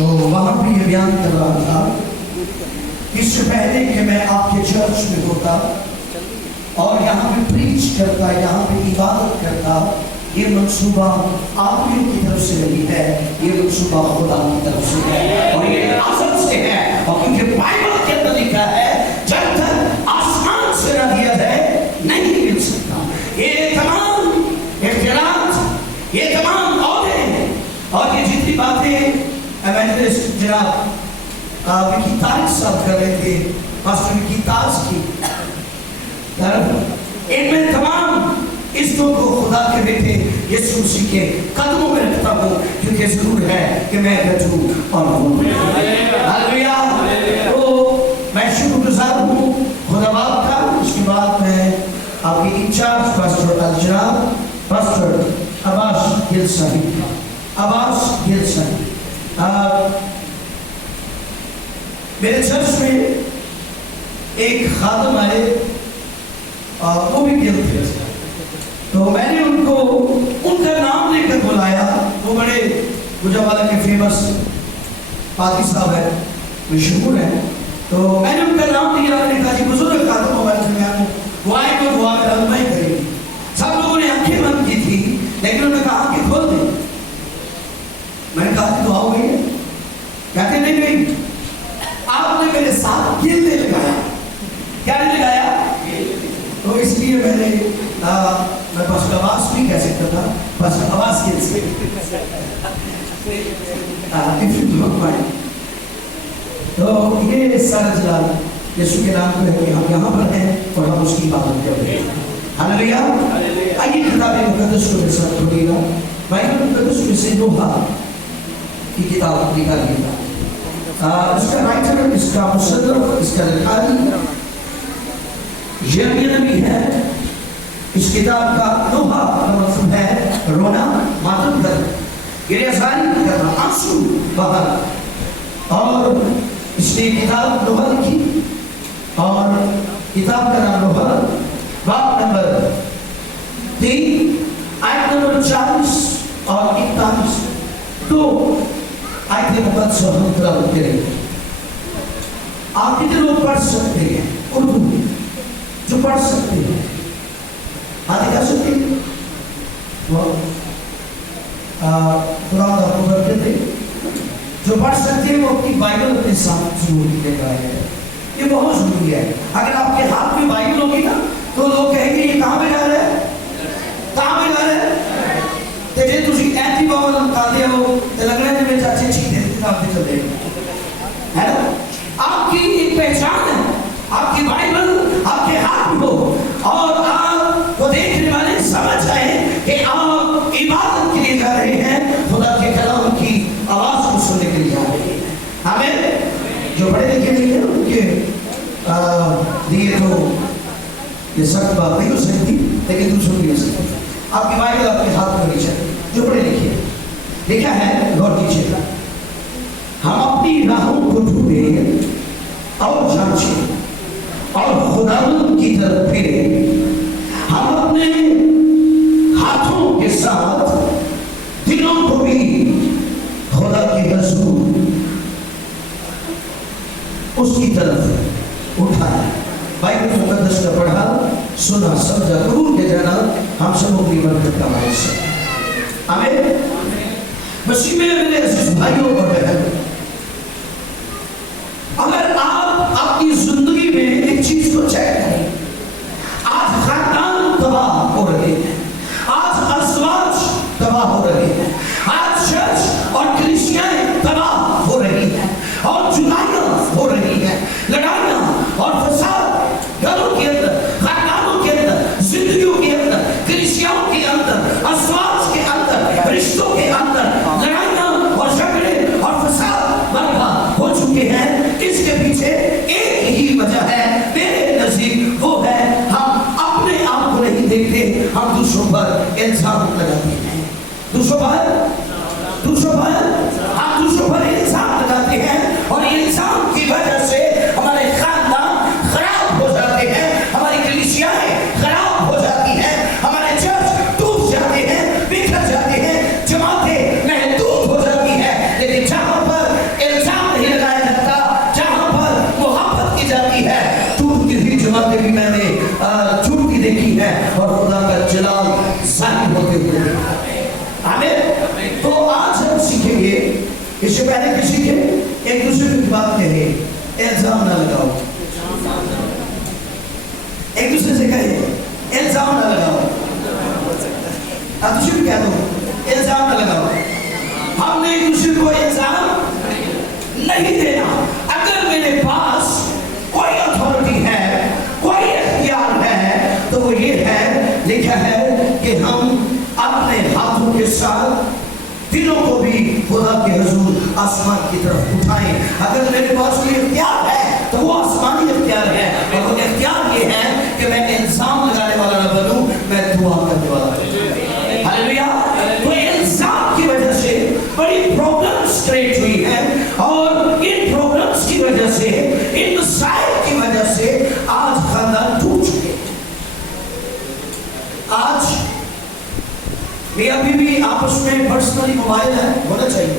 تو وہاں بھی یہ بیان کر رہا تھا، اس سے پہلے کہ میں آپ کے چرچ میں ہوتا اور یہاں پہ پریچ کرتا، یہاں پہ عبادت کرتا، یہ منصوبہ آدمیوں کی طرف سے نہیں ہے، یہ منصوبہ خدا کی طرف سے ہے اور یہ اصل سے ہے. اور کیونکہ بائبل کے اندر لکھا ہے جب تک آسمان سے نہ دیا جائے نہیں مل سکتا. یہ تمام اختیارات، یہ تمام عہدے اور یہ جتنی باتیں ایونجلسٹ جناب وکی تاج صاحب کر رہے تھے، پاسٹر وکی تاج کی طرف، ان میں تمام اس کو خدا کے بیٹے یسوع مسیح کے قدموں میں رکھتا ہوں، کیونکہ ضرور ہے کہ میں بیٹھوں اور ہوں. ہاللیلویہ. تو میں شکر گزار ہوں خدا باپ کا. اس کے بعد میں آپ کے incharge pastor الجناب pastor Abbas Gul صاحب، عباس گل صاحب. میرے چرچ میں ایک خادم آئے، وہ بھی گل تھے، تو میں نے ان کا نام لے کر بلایا. وہ بڑے گجرانوالہ کے فیمس پادری صاحب ہیں، مشہور ہیں. تو میں نے ان کا نام لیا، میں نے کہا جی بزرگ خادم ہمارے درمیان وہ آئے تو دعا کا رہنمائی کریں گی. سب لوگوں نے آنکھیں بند کی تھی، لیکن انہوں نے کہا کہ کھول دیں. میں نے کہا کہ دعا ہو گئی ہے؟ کہتے نہیں، آپ نے میرے ساتھ گل نہیں لگایا. کیا نہیں لگایا؟ تو اس لیے میں پاسٹر عباس نہیں کہہ سکتا تھا، پاسٹر عباس گل سے. تو یہ سارا جلال یسوع کے نام کو ہے کہ ہم یہاں پر ہیں اور ہم اس کی عبادت کر رہے ہیں. ہاللیلویہ. آئیے کتاب مقدس کو میرے ساتھ پڑھیے گا. بائبل مقدس میں سے نوح کی کتاب نکالیے گا. اس کا رائٹر، اس کا مصدر، اس کا لکھاری یرمیہ نبی ہے. اس کتاب کا نوح کا مطلب ہے رونا، ماتم کرنا، گریہزاری کرنا، آنسو بہانا. اور اس نے کتاب نوح لکھی اور کتاب کا نام نوح، باب نمبر 3 آیت نمبر 40 اور 41. تو آیت مقدس ہم تلاوت کریں گے. آپ کتنے لوگ پڑھ سکتے ہیں اردو میں؟ جو پڑھ سکتے ہیں ہاتھ کر سکتے ہیں. قرآن آپ کو برکت دے. جو پڑھ سکتے ہیں وہ اپنی بائبل اپنے ساتھ ضرور لے کر آئے. یہ بہت ضروری ہے. اگر آپ کے ہاتھ میں بائبل ہوگی نا تو لوگ کہیں گے یہ کہاں پہ جا رہا ہے، کہاں پہ جا رہا ہے. تو جی تسی اینٹی بائبل کھاتے ہو تو لگ رہا ہے کہ چاچے چیزیں کتاب پہ چلے ہے نا. آپ کی ایک پہچان ہے، آپ کی بائبل آپ کے ہاتھ میں ہو اور آپ کو دیکھنے والے سمجھ جائیں کہ آپ عبادت کے لیے جا رہے ہیں، خدا کے کلام کی آواز کو سننے کے لیے جا رہے ہیں. ہمیں جو بڑے لکھے نہیں ہیں ان کے لیے تو یہ سخت بات نہیں ہو سکتی، لیکن دوسروں کی ہو سکتی. آپ کی بائبل آپ کے ہاتھ میں ہونی چاہیے. جو بڑے لکھے لکھا ہے، غور کیجیے گا. ہم اپنی راہوں کو ڈھونڈیں اور جانچیں اور خداوند کی طرف پھریں. ہم اپنے ہاتھوں کے ساتھ دلوں کو بھی خدا کی حضور اس کی طرف اٹھائیں. بائبل مقدس کا پڑھا، سنا، سمجھا، قبول کے جانا ہم سب کی برکت کا باعث ہے. آمین. مسیح میں میرے عزیز بھائیوں اور بہنوں، اگر آپ اپنی زندگی میں ایک چیز کو چیک کریں، آج خاندان تباہ ہو رہے ہیں، آج ازواج تباہ ہو رہے ہیں، آج چرچ اور کلیسیاں تباہ ہو رہی ہیں اور جدائیاں ہو رہی ہیں، لڑائیاں اور فساد گھروں کے اندر، خاندانوں کے اندر، زندگیوں کے اندر، کلیسیاؤں کے اندر، ازواج کے اندر، رشتوں کے اندر لڑائیاں اور جھگڑے اور فساد برپا ہو چکے ہیں. اس کے پیچھے ایک ہی وجہ ہے میرے نزدیک، وہ ہے ہم اپنے آپ کو نہیں دیکھتے، ہم دوسروں پر الزام لگاتے ہیں. دوسروں پر ہم دوسروں پر الزام لگاتے ہیں اور الزام کی وجہ سے ہمارے خاندان خراب ہو جاتے ہیں، ہماری کلیسیاں خراب ہو جاتی ہیں، ہمارے چرچ ٹوٹ جاتے ہیں، بکھر جاتے ہیں، جماعتیں محدود ہو جاتی ہیں. لیکن جہاں پر इससे पहले किसी के एक दूसरे की बात कहे, इल्जाम ना लगाओ। एक दूसरे से कहे इल्जाम ना लगाओ। अब दूसरे को कह दो इल्जाम ना लगाओ। हमने एक दूसरे को इल्जाम नहीं देना। अगर मेरे पास कोई अथॉरिटी है, कोई इख्तियार है, तो वो ये है, लिखा है कि हम अपने हाथों के साथ दिलों को भी खुदा के हुजूर आसमान की तरफ उठाएं। अगर मेरे पास कोई इख्तियार है तो वो आसमानी इख्तियार है, और वो इख्तियार ये है कि मैं इल्जाम लगाने वाला ना बनूं, मैं दुआ करने वाला बनूं। हालेलुया। तो इल्जाम की वजह से बड़ी प्रॉब्लम्स क्रिएट हुई है, और इन प्रॉब्लम्स की वजह से, इन मसाइल की वजह से आज खानदान टूट चुके। आज अभी भी आपस में पर्सनली मोबाइल है, होना चाहिए,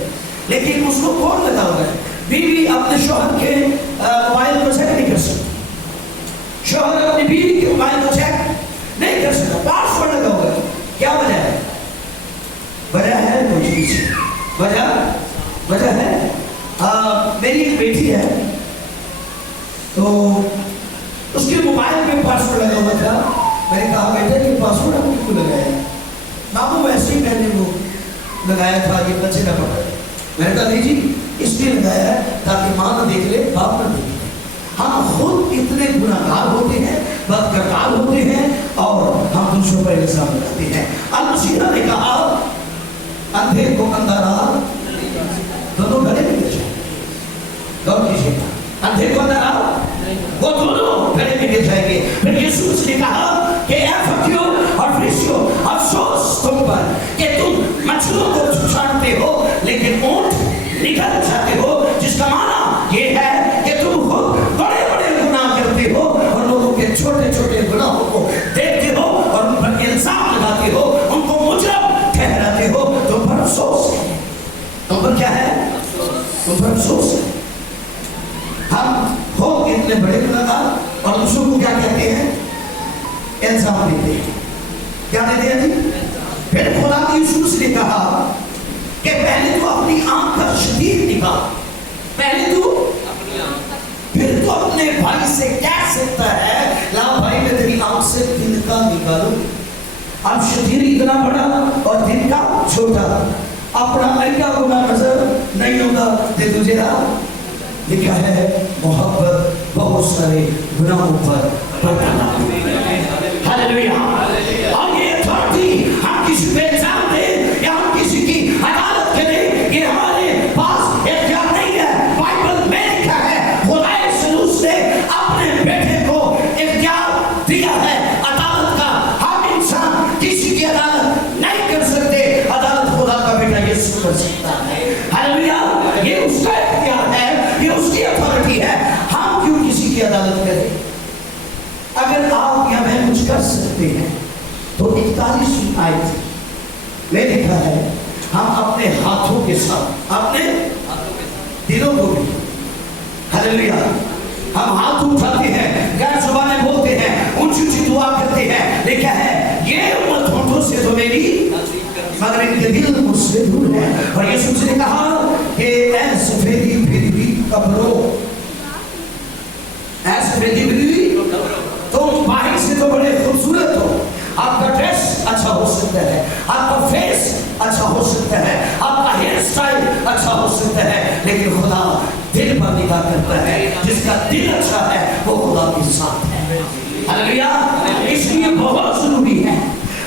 लेकिन उसको कौन लगा हुआ है? बीवी अपने शौहर के मोबाइल को चेक नहीं कर सकती, शौहर अपनी बीवी के मोबाइल को चेक नहीं कर सकता, पासवर्ड लगा हुआ है। क्या वजह है? वजह है कोई चीज, वजह है मेरी एक बेटी है, तो उसके मोबाइल में पासवर्ड लगा हुआ था। मैंने कहा बेटा ये पासवर्ड आपने क्यों लगाया? मामू वैसे ही मैंने वो लगाया था, ये बच्चे ना पकड़। मैंने कहा नहीं जी इसलिए लगाया है ताकि माँ न देख ले, बाप न देख ले। हम खुद इतने गुनाहगार होते हैं, बदकिरदार होते हैं, और हम दूसरों पर इल्जाम लगाते हैं। अल-मसीह ने कहा अंधे को अंधारा दोनों गले में गिर जाएंगे। गौर कीजिएगा, अंधे को अंधारा वो दोनों गले में गिर जाएंगे। फिर यीशु ने कहा कि ऐ फकीरों और फरीसियों, अफसोस तुम पर कि तुम मछलियों को छुड़ाते हो लेकिन ऊंट निकल जाते हो, जिसका माना ये है कि तुम खुद बड़े बड़े गुनाह करते हो और लोगों के छोटे छोटे गुनाहों को देखते हो और उन पर इल्जाम लगाते हो, उनको मुजरम ठहराते हो। तुम पर अफसोस है। तुम पर क्या है? तुम पर अफसोस है। हम हो इतने बड़े गुनाहगार और दूसरों को क्या कहते हैं? इल्जाम देते हैं। क्या देते हैं जी? फिर खुदा की यीशु ने कहा कि पहले तो अपनी आंख का शदीद निकाल, पहले तू अपनी आंख, फिर तो अपने भाई से कह सकता है ला भाई मैं तेरी आंख से दिन का निकालूं। अब शदीद इतना बड़ा और दिन का छोटा, अपना अल्लाह गुनाह नजर नहीं होगा तो तुझे लिखा है मोहब्बत बहुत सारे गुनाहों पर बढ़ाना। हालेलुया। और ये अथॉरिटी हम किसी पे इल्जाम दें या हम किसी की अदालत करें, ये हमारे पास इख्तियार नहीं है। बाइबल में लिखा है खुदाए सलूस ने अपने बेटे को इख्तियार दिया है अदालत का। हम इंसान किसी की अदालत नहीं कर सकते, अदालत खुदा का बेटा यीशु कर सकता है। हालेलुया। ये उसका इख्तियार है, ये उसकी अथॉरिटी है, हम क्यों किसी की अदालत करें? अगर आप या मैं कुछ कर सकते हैं तो 41वीं आयत में लिखा है हम अपने हाथों के साथ अपने दिलों को भी, हालेलुया, हम हाथ उठाते हैं, गैर जुबानें बोलते हैं, ऊंची ऊंची दुआ करते हैं, लिखा है ये उम्मत होठों से तो मेरी मगर इनके दिल मुझसे दूर है। और यीशु ने कहा कि ऐ सफेदी फिरवी कब्रों, ऐ सफेदी फिरवी, तुम बाहर से तो बड़े खूबसूरत हो, आपका ड्रेस अच्छा हो सकता है, आपका फेस अच्छा हो सकता है, आपका हेयर स्टाइल अच्छा हो सकता है, लेकिन खुदा दिल पर निगाह करता है। जिसका दिल अच्छा है वो खुदा के साथ है। हालेलुया। इसलिए बहुत जरूरी है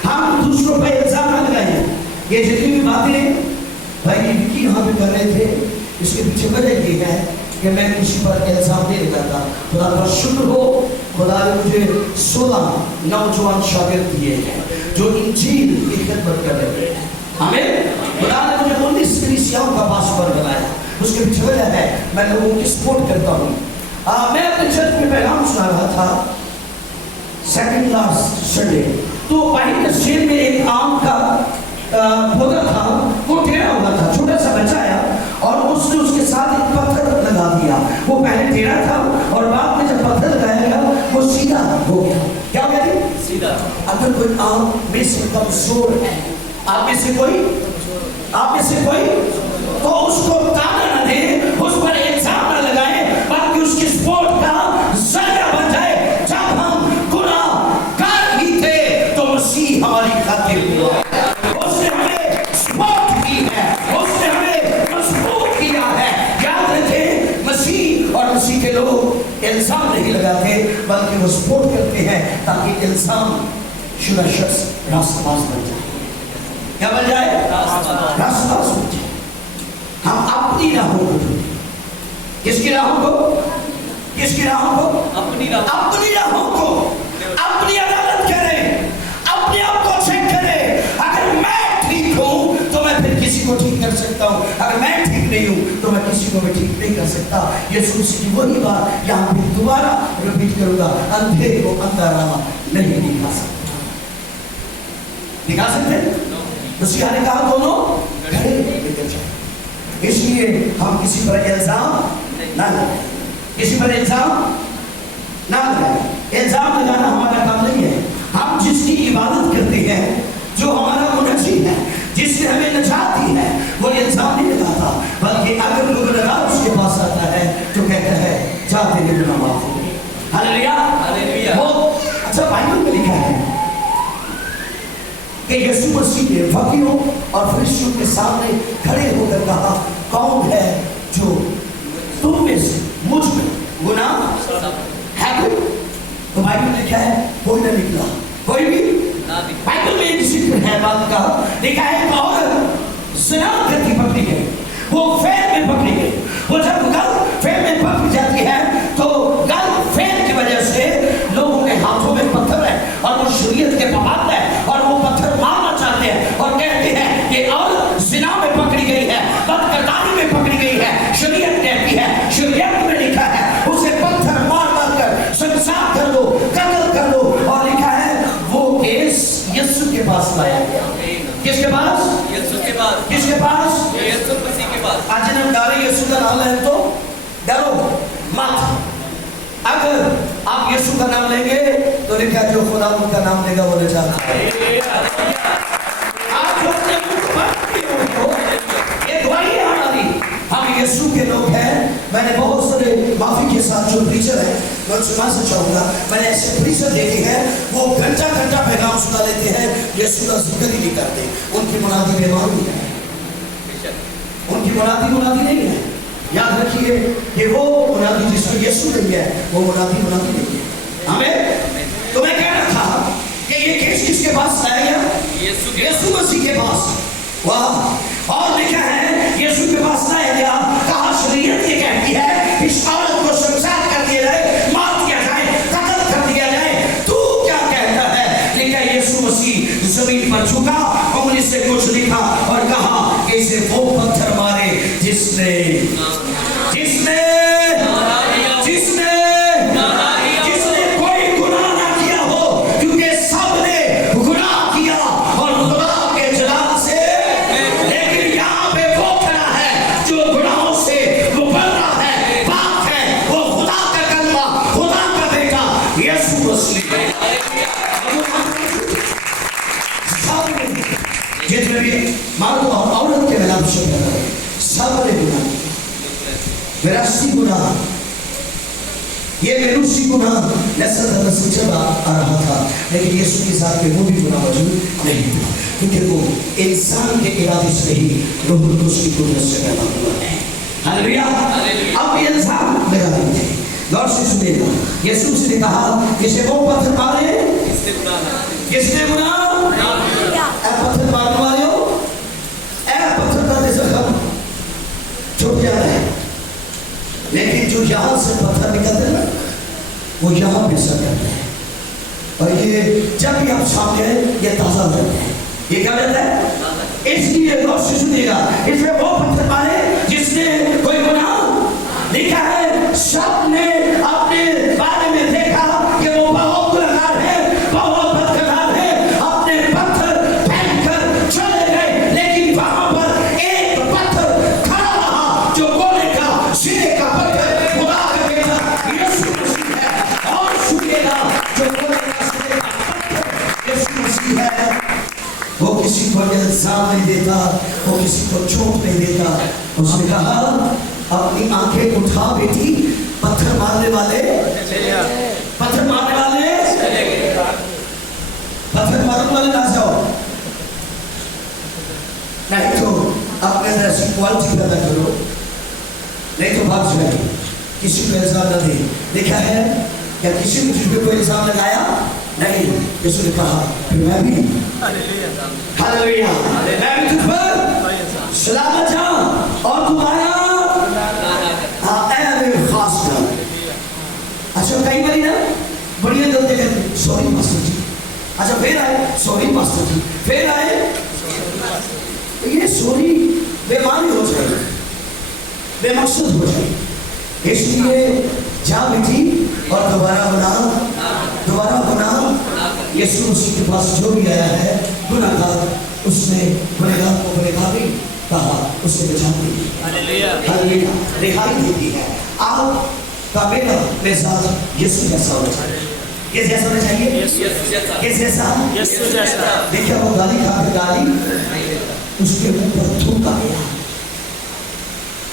हम दूसरों पर इल्जाम न लगाएं। ये जितनी भी बातें भाई विकी यहाँ पे कर रहे थे, इसके पीछे वजह ये है कि मैं किसी पर इल्जाम नहीं लगाता। खुदा का शुक्र हो, खुदा ने मुझे 16 नौजवान शागिर्द दिए हैं जो इंजील की खिदमत कर रहे हैं। हमें खुदा ने मुझे 19 कलीसियाओं का पासवान बनाया। उसके पीछे वजह है मैं लोगों की सपोर्ट करता हूँ। मैं अपने चर्च में पैगाम सुना रहा था सेकंड क्लास संडे, तो बाहर शेर में एक आम का पौधा था, वो टेढ़ा हुआ था, छोटा सा बच्चा आया और उसने उसके साथ एक पत्थर लगा दिया। वो पहले टेढ़ा था और बाद में जब पत्थर लगाया गया वो सीधा हो गया। क्या हो गया? सीधा। अगर कोई आप में से कमजोर है, आप में से कोई तो उसको बल्कि वो सपोर्ट करते हैं ताकि इल्जाम शुदा शख्स रास्तबाज बन जाए। क्या बन जाए? रास्तबाज बन जाए। हम अपनी राहों को ढूंढें। किसकी राहों को? किसकी राहों को? अपनी राहों को, अपनी अदालत करें, अपने आप को चेक करें। अगर मैं ठीक हूं तो मैं फिर किसी को ठीक कर सकता हूं, अगर मैं ठीक नहीं हूं तो मैं किसी को भी ठीक नहीं कर सकता। यीशु मसीह की वही बात यहां पे दोबारा रिपीट करूंगा, अंधे को अंधा राह नहीं दिखा सकता। दिखा सकते? तो सिया ने कहा दोनों खड़े लेकर जाए। इसलिए हम किसी पर इल्जाम ना लगाएं, किसी पर इल्जाम ना लगाएं। इल्जाम लगाना हमारा काम नहीं है। हम जिसकी इबादत करते हैं, जो हमारा मुनज्जी है, जिसने हमें नजात दी है, वो इल्जाम नहीं लगाता, बल्कि अगर गुनहगार उसके पास आता है तो कहता है जा तेरे गुनाह माफ हो गए। Hallelujah, hallelujah. वो अच्छा बाइबल में लिखा है कि यीशु मसीह ने फकीरों और फरीसियों के सामने खड़े होकर कहा, कौन है जो तुम में से मुझ में गुनाह है? कोई? तो बाइबल में लिखा है कोई ना निकला, कोई भी। बाइबल में एक जिक्र है बात का, लिखा है और ज़िना करती पकड़ी गई, वो फैल में पकड़ी गई। वो जब गल फैल में पकड़ी जाती है तो गल फैल की वजह से लोगों के हाथों में पत्थर है और वो शरीयत के पाबंद है और वो पत्थर मारना चाहते हैं और कहते हैं कि और ज़िना में पकड़ी गई है, बदकरदारी में पकड़ी गई है। शरीयत कहती है, शरीयत में लिखा है उसे पत्थर मार मार कर संसार कर लो, कत्ल कर लो। और लिखा है वो केस यीशु के पास लाया गया। किसके पास? यीशु के पास। किसके पास? यीशु मसीह के पास। आज जब डरे यीशु का नाम लें तो डरो मत। अगर आप यीशु का नाम लेंगे तो लिखा जो खुदा उनका नाम लेगा वो निजात पाएगा। आप जो अपने मुख पर ये दुआई है हमारी, हम यीशु के लोग हैं। मैंने बहुत सारे माफी के साथ जो प्रीचर है मैं सुना से चाहूंगा, मैंने ऐसे प्रीचर देखे हैं वो घंटा घंटा पैगाम सुना लेते हैं, यीशु का जिक्र ही नहीं करते। उनकी मुनादी बेमानी है, उनकी मुनादी नहीं है। याद रखिए कि वो मुनादी जिसको यीशु नहीं है वो मुनादी नहीं है। हमें तो मैं कह रहा था कि ये केस किसके पास लाया गया? यीशु मसीह के पास। वाह! और लिखा है यीशु के पास लाया गया, कहा शरीयत ये कहती है इस औरत को संसार कर दिया जाए, मार दिया जाए, कत्ल कर दिया जाए। तू क्या कहता है? लिखा यीशु मसीह जमीन पर झुका, उंगली से कुछ लिखा और कहा कि इसे वो पत्थर मारे जिसने कोई गुनाह ना किया हो, क्योंकि सबने गुनाह किया और खुदा के जलाल से। लेकिन यहाँ पे वो खड़ा है जो गुनाहों से मुबर्रा है, पाक है, वो खुदा का कलमा, खुदा का बेटा यीशु मसीह। जितने भी मर्द और औरत के खिलाफ शब्द है, सबने गुनाह, विरासती गुनाह, ये मेरूसी गुनाह नस्ल दर नस्ल चला आ रहा था। लेकिन यीशु के साथ में वो भी गुनाह मौजूद नहीं था, क्योंकि वो इंसान के इरादे से ही रूह कुद्दूस की कुदरत से पैदा हुआ है। हालेलुया! अब ये इंसान लगा देते गौर से सुनिएगा। यीशु ने कहा किसे वो पत्थर मारे, किसने गुनाह? पत्थर मारने वाले हो, पत्थर का जख्म छूट जाता है, लेकिन जो यहाँ से पत्थर निकलते हैं वो यहाँ पे सड़ जाते हैं। और ये जब भी आप सामने ये ताजा हो जाते हैं। ये क्या रहता है? इसलिए गौर से सुनिएगा, इसमें वो पत्थर मारे जिसने कोई गुनाह। लिखा है सबने अपने बारे में देखा कि वो बहुत गुनहगार है, बहुत बदकार है, अपने पत्थर फेंककर चले गए। लेकिन वहां पर एक पत्थर खड़ा रहा जो बोले का सिरे का पत्थर खुदा का बेटा यीशु मसीह है। और सुनिएगा जो बोले का सिरे का पत्थर यीशु मसीह है, वो किसी को इल्जाम नहीं देता, वो किसी को चोट नहीं देता। उसने कहा अपनी आंखें उठा बेटी, पत्थर मारने वाले ना जाओ, नहीं तो अपने अंदर ऐसी क्वालिटी पैदा करो, नहीं तो भाग जाए, किसी को इल्जाम न दे। लिखा है क्या किसी ने तुझ पे कोई इल्जाम लगाया? नहीं। यीशु ने कहा फिर मैं भी, हालेलुया, मैं भी तुझ पर सलामत जाऊं और तुम्हारा खास कर। अच्छा कई बारी ना बढ़िया गलती करते, सॉरी मास्टर जी, अच्छा फिर आए सॉरी मास्टर जी, फिर आए, ये सॉरी बेमानी हो जाए, बेमकसद हो जाए। इसलिए जा बेटी और दोबारा बना। यीशु मसीह के पास जो भी आया है गुनाहगार, उसने गुनाहगार को गुनाहगारी कहा, उसने बचा दी, हालेलुया, रिहाई दे दी है। आप का मेरा मिजाज यीशु जैसा होना चाहिए। किस जैसा होना चाहिए? किस जैसा? यीशु जैसा। देखिए वो गाली खाकर उसके ऊपर थूका गया,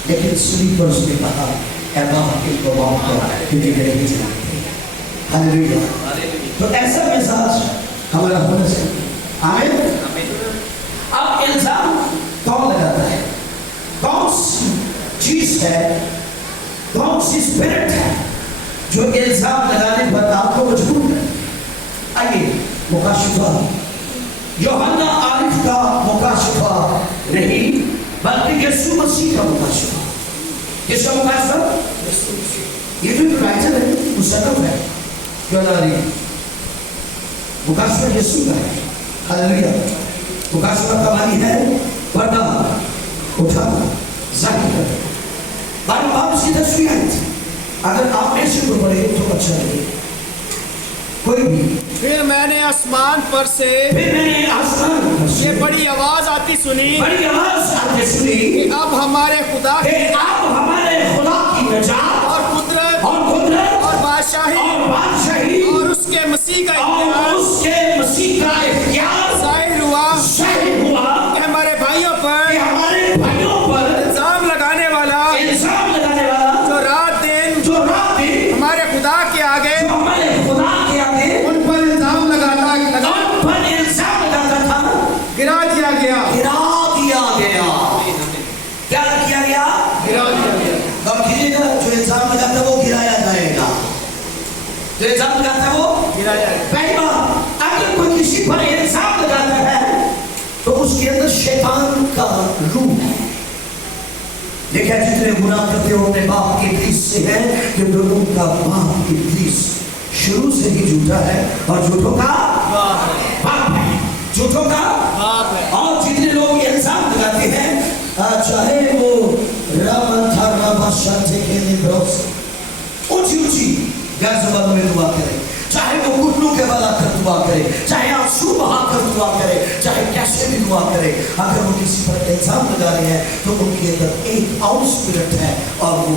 लेकिन स्लीप पर उसने कहा ऐ बाबा इनको माफ कर क्योंकि मेरे नहीं जानते। हालेलुया। तो ऐसा मिजाज हमारा होना चाहिए। आमीन। अब इल्जाम कौन लगाता है? कौन सी चीज है, कौन सी स्पिरिट है जो इल्जाम लगाने पर आपको मजबूर है? आइए मुकाशिफा, यूहन्ना आरिफ का मुकाशिफा नहीं बल्कि यीशु मसीह का मुकाशिफा। किसका मुकाशिफा? ये जो राइटर है मुसन्नफ है यूनानी, मुकाशिफा यीशु का है। हालेलुया। मुकाशिफा का मानी है पर्दा उठाना, जाहिर करना, बार-बार उसकी तस्वीरें थी। अगर आप ऐसे को पढ़े तो अच्छा लगे। कोई भी फिर मैंने आसमान पर से ये बड़ी आवाज आती सुनी कि अब हमारे खुदा की नजात और कुदरत और बादशाही और उसके मसीह का इख्तियार जाहिर हुआ कि हमारे भाइयों पर इल्जाम लगाने वाला जो रात दिन हमारे खुदा के आगे उन पर इल्जाम लगाता था, गिरा दिया गया। क्या किया गया? गिरा दिया गया। गम कीजिएगा, जो इल्जाम लगाता है वो गिराया जाएगा, जो इल्जाम लगाता है वो गिराया जाएगा। पहली बात, अगर कोई किसी पर इल्जाम लगाता है तो उसके अंदर शैतान का रूह है। देखा जितने गुनाह करते हो अपने बाप के इब्लीस से है, क्योंकि उनका बाप इब्लीस शुरू से ही झूठा है और झूठों का बाप है, झूठों का बाप है। और जितने लोग इल्जाम लगाते हैं, चाहे वो ऊंची गैर ज़बानों में दुआ करे, चाहे वो घुटनों के बल आकर दुआ करे, चाहे आंसू बहाकर दुआ करे, चाहे कैसे भी दुआ करे, अगर वो किसी पर इल्जाम लगा रहे हैं तो उनके अंदर एक और स्पिरिट है और वो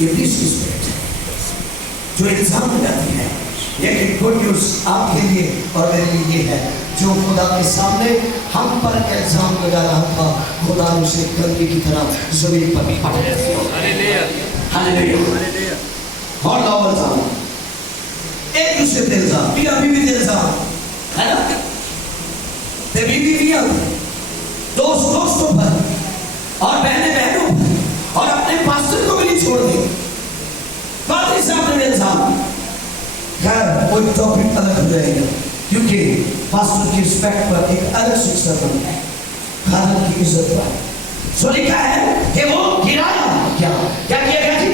इब्लीस की स्पिरिट है जो इल्जाम लगाती है। लेकिन गुड न्यूज़ आपके लिए और मेरे लिए ये है, जो खुदा के सामने हम पर इल्जाम लगा रहा था, खुदा ने उसे गंदगी की तरह जमीन पर पटक दिया। हालेलुया। और नॉवल था एक दूसरे पे इल्जाम, बीवी बीवी इल्जाम है ना, ते बीवी बीवियां, दोस्त दोस्तों पर और बहनें बहनों पर और अपने पास्टर को भी नहीं छोड़ दी। पादरी साहब ने इल्जाम, खैर कोई टॉपिक अलग हो जाएगा क्योंकि पास्टर की रिस्पेक्ट पर एक अलग शिक्षा बनी है, खानदान की इज्जत पर। सो लिखा है कि वो गिराया क्या किया गया जी?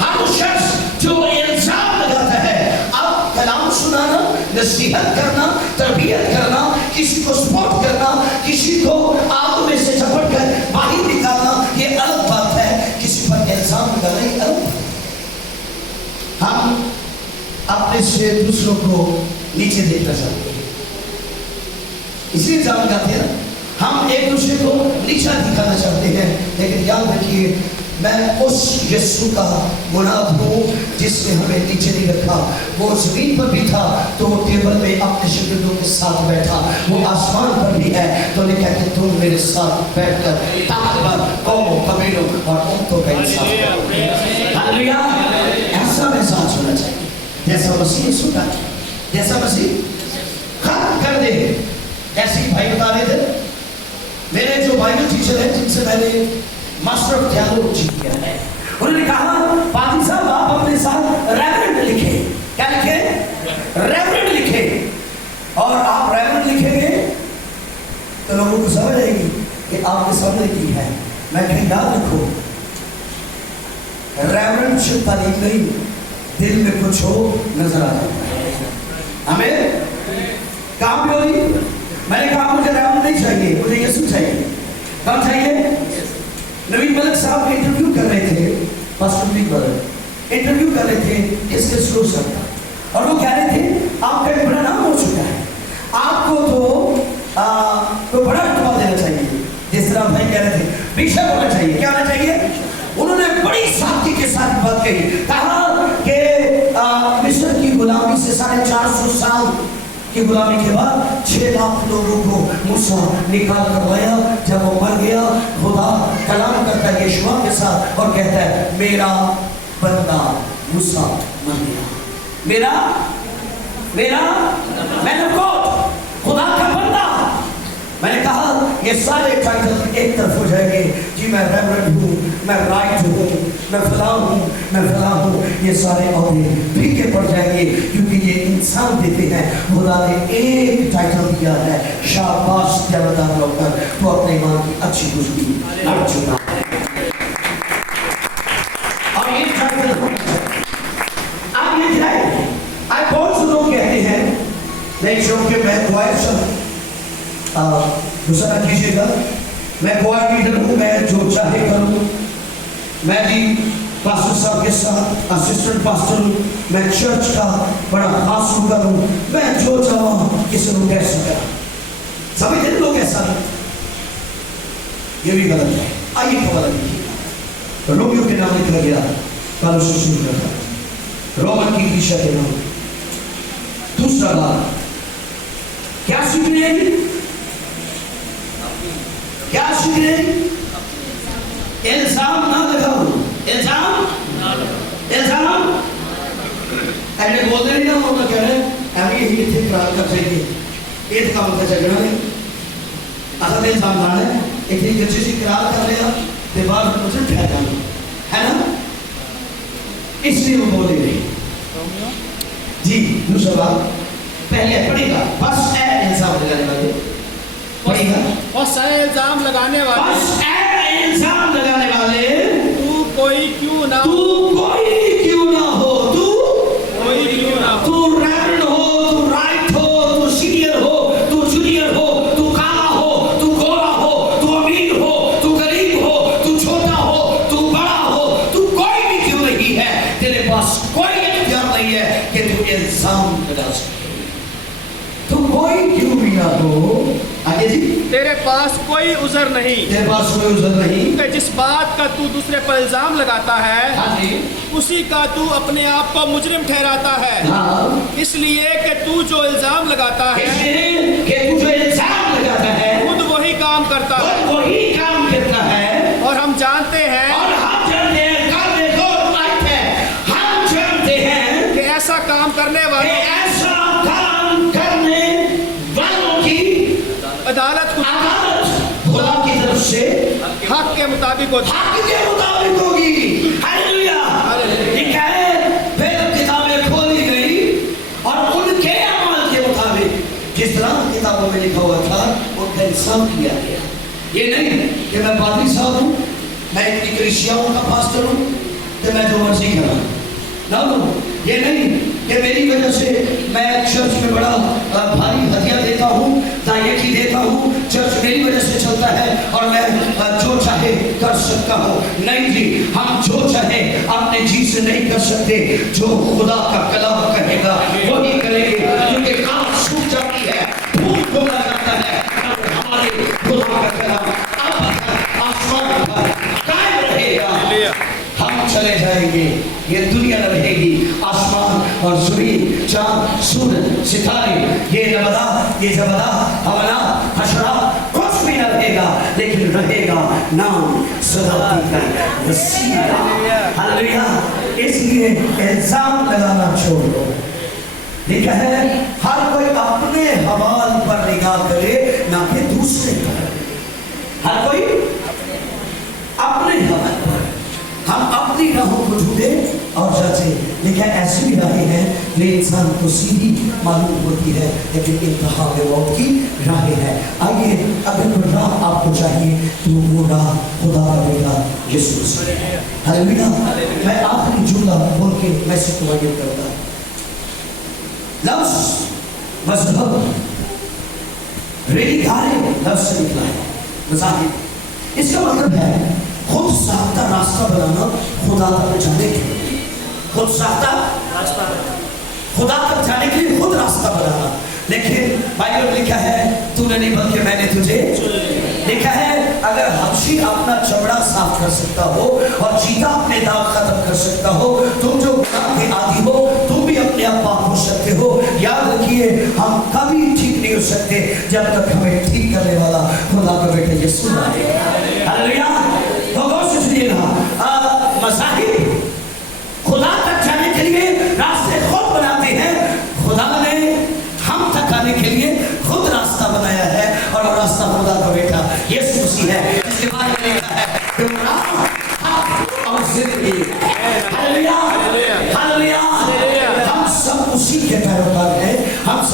हर शख्स जो इल्जाम लगाता है, अब कलाम सुनाना, नसीहत करना, तरबियत करना, किसी को सपोर्ट करना, किसी को आग में से झपट कर बाहर निकालना, ये अलग बात है। किसी पर इल्जाम लगाना ही अलग बात है। हम अपने से दूसरों को नीचे देखना चाहते हैं, इसलिए इल्जाम लगाते हैं। हम एक दूसरे को नीचा दिखाना चाहते हैं, लेकिन याद रखिए मैं उस यीशु का मुनाद हूँ जिसने हमें नीचे नहीं रखा। वो जमीन पर भी था तो वो टेबल में अपने शागिर्दों के साथ बैठा, वो आसमान पर भी है तो लिखा कि तुम मेरे साथ बैठकर ताकतवर कौमों, कबीलों और उम्मतों का इंसाफ करो। हालेलुया। ऐसा मिजाज होना चाहिए जैसा मसीह यीशु का, जैसा मसीह खत्म कर दे। ऐसे ही भाई बता रहे थे, मेरे जो बाइबल टीचर हैं जिनसे मैंने मास्टर ऑफ थियोलॉजी किया है, उन्होंने कहा पादी साहब आप अपने साथ रेवरेंड آپ کے سامنے کی ہے. میں کہیں یاد رکھو ریورنٹ صرف تعلیم نہیں, دل میں کچھ ہو نظر آ جاتا ہے. ہمیں کہاں پہ ہوئی؟ میں نے کہا مجھے ریورنٹ نہیں چاہیے, مجھے یسوع چاہیے. کون چاہیے؟ نوید ملک صاحب انٹرویو کر رہے تھے, پاسٹر نوید ملک انٹرویو کر رہے تھے اس کے سلو سر کا, اور وہ کہہ رہے تھے آپ کا ایک بڑا نام ہو چکا ہے, آپ کو تو بڑا رتبہ دینا چاہیے. جس طرح بھائی کہہ رہے تھے بشپ ہونا چاہیے. کیا ہونا چاہیے؟ انہوں نے بڑی سادگی کے ساتھ بات کہی, کہا کہ مصر کی غلامی سے 450 سال کی غلامی کے بعد 6 لاکھ لوگوں کو موسیٰ نکال کر لایا. جب وہ مر گیا خدا کلام کرتا ہے یشوع کے ساتھ اور کہتا ہے میرا بندہ موسیٰ مر گیا. میرا میں نے خدا کا بندہ. میں نے کہا یہ سارے ٹائٹل ایک طرف ہو جائیں گے, جی میں ریورنڈ ہوں, میں رائٹ ہوں, میں فلاں ہوں, میں فلاں ہوں. یہ سارے عہدے پھیکے پڑ جائیں گے کیونکہ یہ انسان دیتے ہیں. خدا نے ایک ٹائٹل دیا ہے, شاباش دیودار نوکر, تو اپنے ایمان کی اچھی خوشبو نہ چھوڑا. اور یہ ٹائٹل آپ یہ جائے آپ بہت سے لوگ کہتے ہیں نہیں شوق کہ میں دعائیں سب غصہ نہ کیجیے گا, میں کوئی لیڈر ہوں, میں جو چاہے کروں. میں بھی پاسٹر صاحب کے ساتھ اسسٹنٹ پاسٹر ہوں, میں چرچ کا بڑا خاص رکن ہوں, میں جو چاہوں کسی کو کہہ سکتا. سمجھتے ہیں لوگ ایسا نہیں, یہ بھی غلط ہے. آئیے حوالہ دیکھیے, رومیو کے نام لکھا گیا, کل سے شروع کرتا رومن کی کلیسیا کے نام. دوسرا بات کیا سیکھنے ہیں, کیا سیکھنے ہیں؟ الزام نہ لگاؤ, الزام ایسے بولتے نہیں نا, ہوتا کہہ رہے ہیں ہمیں یہی تھے قرار کر چاہیے ایک کام کا جگڑا نہیں اصل الزام نہ ہے. ایک دن جچے سے قرار کر لیا دیوار مجھے ٹھہر جانا ہے نا, اس لیے وہ بولے نہیں. جی دوسرا بات پہلے پڑھے گا بس اے الزام لگانے والے, پڑھے گا بس اے الزام لگانے والے, بس اے الزام لگانے والے, تو کوئی کیوں نہ تو کوئی کیوں نہ ہو, کوئی کیوں نہ ہو, تو ریورنڈ ہو, تو رائٹ ہو, تو سینئر ہو, تو جونیئر ہو, تو کالا ہو, تو گورا ہو, تو امیر ہو, تو غریب ہو, تو چھوٹا ہو, تو بڑا ہو, تو کوئی بھی کیوں نہیں ہے, تیرے پاس کوئی اختیار نہیں ہے کہ تو الزام لگا سکے. تو کوئی کیوں بھی نہ ہو, آگے جی, تیرے پاس کوئی عذر نہیں, تیرے پاس کوئی عذر نہیں کہ جس بات کا تو دوسرے پر الزام لگاتا ہے ہاں جی, اسی کا تو اپنے آپ کو مجرم ٹھہراتا ہے. ہاں, اس لیے کہ تو جو الزام لگاتا اس ہے لیے کہ تو جو الزام لگاتا ہے خود وہی کام کرتا ہے, خود وہی کام کرتا ہے. اور ہم جانتے ہیں اور ہم جانتے ہیں, کام ایک اور آیت ہے, ہم جانتے ہیں کہ ایسا کام کرنے کہ والوں ایسا کام کرنے والوں کی عدالت خدا کی طرف سے حق کے مطابق ہوتی ہے. حق کے مطابق ہوگی. ہاللیلویا. یہ کیا ہے, پھر کتابیں کھولی گئی اور ان کے اعمال کے مطابق جس طرح کتابوں میں لکھا ہوا تھا ان کا انصاف کیا گیا. یہ نہیں کہ میں پادری صاحب ہوں, میں اتنی کلیسیاؤں کا پاسٹر ہوں کہ میں جو مرضی کروں. نو, یہ نہیں کہ میری وجہ سے میں چرچ میں بڑا بھاری ہدیہ دیتا ہوں, دائیکی دیتا ہوں, چرچ میری وجہ سے چلتا ہے اور میں جو چاہے کر سکتا ہوں. نہیں جی, ہم جو چاہے اپنے جی سے نہیں کر سکتے, جو خدا کا کلام کہے گا وہی کریں گے, کیونکہ کام سوکھ جاتی ہے, پھول کھولا جاتا ہے, ہمارے خدا کا کلام اب آسمان پر قائم رہے گا. ہم چلے جائیں گے, یہ دنیا نہ رہے گی, آسمان اور زمین, چاند, سورج, ستارے, یہ نبدا, یہ زبدا, حوالہ, حشرات, کچھ بھی نہ رہے گا, لیکن رہے گا نام صداقت کا مسیح. ہاللیلویا. اس لیے الزام لگانا چھوڑ دو. لکھا ہے ہر کوئی اپنے حوال پر نگاہ کرے نہ کہ دوسرے پر. ہر کوئی اپنے حوال پر, ہم اپنی راہوں को ढूंढे और जांचे, लेकिन ऐसी भी राहें हैं जो इंसान को सीधी मालूम होती है, लेकिन इंतहा में मौत की राहें हैं। आइए, अगर कोई राह आपको चाहिए तो वो राह खुदा का बेटा यीशु मसीह है। हालेलुया। मैं आखिरी जुमला बोल के मैसेज को आगे करूंगा। लफ्ज मजहब रेडी धारे लफ्ज से निकला है, मज़ाहिर। इसका मतलब है खुद साख्ता रास्ता बनाना खुदा तक जाने के लिए, खुद साख्ता रास्ता खुदा तक जाने के लिए खुद रास्ता बनाना। लेकिन बाइबल में लिखा है तूने नहीं बल्कि मैंने तुझे लिखा है। अगर हबशी अपना चमड़ा साफ कर सकता हो और चीता अपने दाग खत्म कर सकता हो, तुम जो गुनाह के आदी हो तुम भी अपने आप पाप हो सकते हो। याद रखिए, हम कभी ठीक नहीं हो सकते जब तक हमें ठीक करने वाला